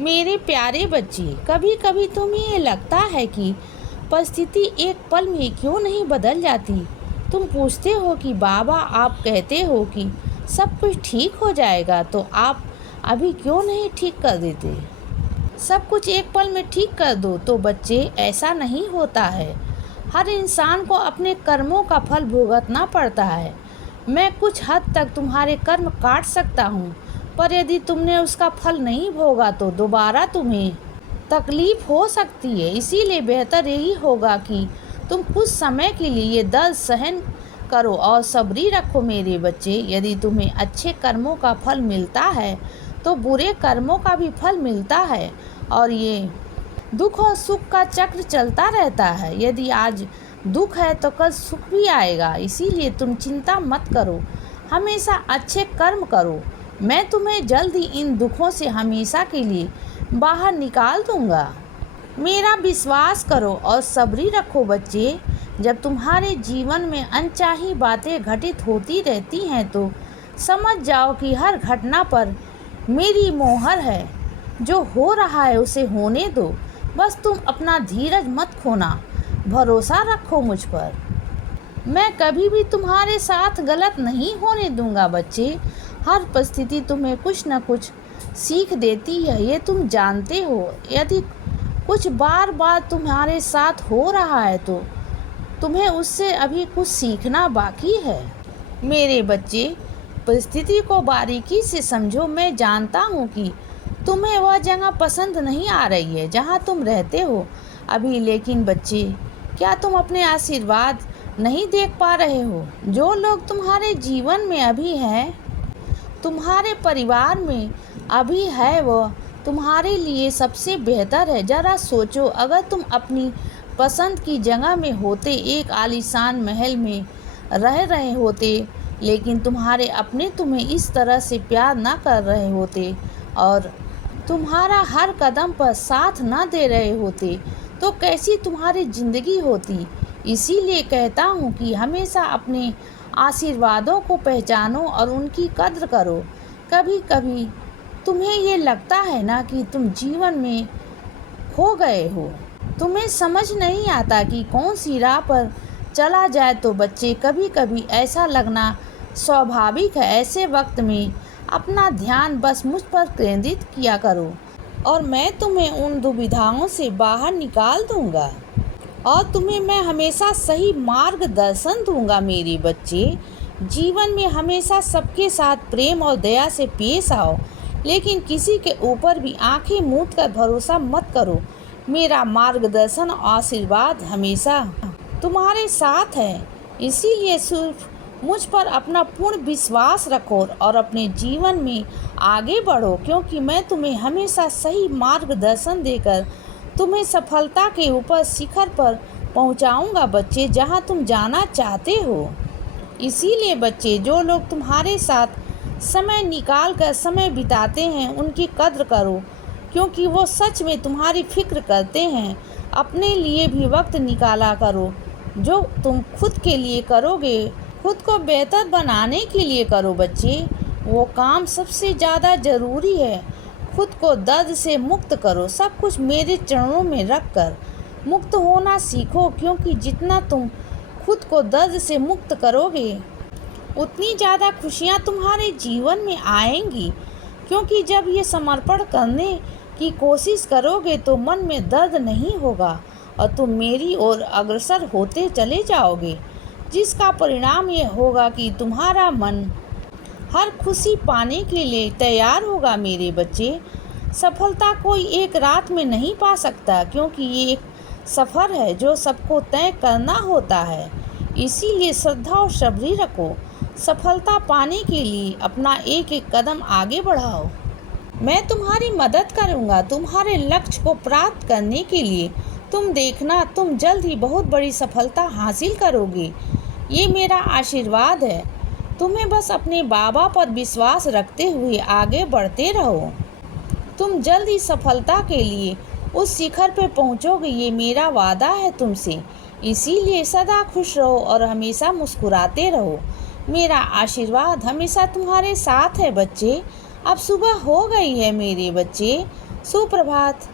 मेरे प्यारे बच्चे, कभी कभी तुम्हें ये लगता है कि परिस्थिति एक पल में क्यों नहीं बदल जाती। तुम पूछते हो कि बाबा, आप कहते हो कि सब कुछ ठीक हो जाएगा, तो आप अभी क्यों नहीं ठीक कर देते। सब कुछ एक पल में ठीक कर दो। तो बच्चे, ऐसा नहीं होता है। हर इंसान को अपने कर्मों का फल भुगतना पड़ता है। मैं कुछ हद तक तुम्हारे कर्म काट सकता हूँ, पर यदि तुमने उसका फल नहीं भोगा तो दोबारा तुम्हें तकलीफ हो सकती है। इसीलिए बेहतर यही होगा कि तुम कुछ समय के लिए ये दर्द सहन करो और सब्री रखो मेरे बच्चे। यदि तुम्हें अच्छे कर्मों का फल मिलता है तो बुरे कर्मों का भी फल मिलता है, और ये दुख और सुख का चक्र चलता रहता है। यदि आज दुख है तो कल सुख भी आएगा। इसीलिए तुम चिंता मत करो, हमेशा अच्छे कर्म करो। मैं तुम्हें जल्द ही इन दुखों से हमेशा के लिए बाहर निकाल दूंगा। मेरा विश्वास करो और सब्री रखो बच्चे। जब तुम्हारे जीवन में अनचाही बातें घटित होती रहती हैं तो समझ जाओ कि हर घटना पर मेरी मोहर है। जो हो रहा है उसे होने दो। बस तुम अपना धीरज मत खोना, भरोसा रखो मुझ पर। मैं कभी भी तुम्हारे साथ गलत नहीं होने दूंगा बच्चे। हर परिस्थिति तुम्हें कुछ न कुछ सीख देती है, ये तुम जानते हो। यदि कुछ बार बार तुम्हारे साथ हो रहा है तो तुम्हें उससे अभी कुछ सीखना बाकी है। मेरे बच्चे, परिस्थिति को बारीकी से समझो। मैं जानता हूँ कि तुम्हें वह जगह पसंद नहीं आ रही है जहाँ तुम रहते हो अभी, लेकिन बच्चे, क्या तुम अपने आशीर्वाद नहीं देख पा रहे हो? जो लोग तुम्हारे जीवन में अभी हैं, तुम्हारे परिवार में अभी है, वह तुम्हारे लिए सबसे बेहतर है। ज़रा सोचो, अगर तुम अपनी पसंद की जगह में होते, एक आलीशान महल में रह रहे होते, लेकिन तुम्हारे अपने तुम्हें इस तरह से प्यार ना कर रहे होते और तुम्हारा हर कदम पर साथ ना दे रहे होते, तो कैसी तुम्हारी ज़िंदगी होती। इसीलिए कहता हूँ कि हमेशा अपने आशीर्वादों को पहचानो और उनकी कद्र करो। कभी कभी तुम्हें ये लगता है ना कि तुम जीवन में खो गए हो, तुम्हें समझ नहीं आता कि कौन सी राह पर चला जाए। तो बच्चे, कभी कभी ऐसा लगना स्वाभाविक है। ऐसे वक्त में अपना ध्यान बस मुझ पर केंद्रित किया करो और मैं तुम्हें उन दुविधाओं से बाहर निकाल दूंगा और तुम्हें मैं हमेशा सही मार्गदर्शन दूंगा। मेरे बच्चे, जीवन में हमेशा सबके साथ प्रेम और दया से पेश आओ, लेकिन किसी के ऊपर भी आंखें मूंद कर भरोसा मत करो। मेरा मार्गदर्शन और आशीर्वाद हमेशा तुम्हारे साथ है। इसीलिए सिर्फ मुझ पर अपना पूर्ण विश्वास रखो और अपने जीवन में आगे बढ़ो, क्योंकि मैं तुम्हें हमेशा सही मार्गदर्शन देकर तुम्हें सफलता के ऊपर शिखर पर पहुंचाऊंगा बच्चे, जहां तुम जाना चाहते हो। इसीलिए बच्चे, जो लोग तुम्हारे साथ समय निकाल कर समय बिताते हैं, उनकी कद्र करो, क्योंकि वो सच में तुम्हारी फिक्र करते हैं। अपने लिए भी वक्त निकाला करो। जो तुम खुद के लिए करोगे, खुद को बेहतर बनाने के लिए करो बच्चे, वो काम सबसे ज़्यादा ज़रूरी है। खुद को दर्द से मुक्त करो। सब कुछ मेरे चरणों में रख कर मुक्त होना सीखो, क्योंकि जितना तुम खुद को दर्द से मुक्त करोगे, उतनी ज़्यादा खुशियाँ तुम्हारे जीवन में आएंगी। क्योंकि जब ये समर्पण करने की कोशिश करोगे तो मन में दर्द नहीं होगा और तुम मेरी ओर अग्रसर होते चले जाओगे, जिसका परिणाम ये होगा कि तुम्हारा मन हर खुशी पाने के लिए तैयार होगा। मेरे बच्चे, सफलता कोई एक रात में नहीं पा सकता, क्योंकि ये एक सफ़र है जो सबको तय करना होता है। इसीलिए श्रद्धा और सब्री रखो। सफलता पाने के लिए अपना एक एक कदम आगे बढ़ाओ। मैं तुम्हारी मदद करूंगा तुम्हारे लक्ष्य को प्राप्त करने के लिए। तुम देखना, तुम जल्द ही बहुत बड़ी सफलता हासिल करोगे। ये मेरा आशीर्वाद है। तुम्हें बस अपने बाबा पर विश्वास रखते हुए आगे बढ़ते रहो। तुम जल्द ही सफलता के लिए उस शिखर पे पहुंचोगे, ये मेरा वादा है तुमसे। इसीलिए सदा खुश रहो और हमेशा मुस्कुराते रहो। मेरा आशीर्वाद हमेशा तुम्हारे साथ है बच्चे। अब सुबह हो गई है मेरे बच्चे, सुप्रभात।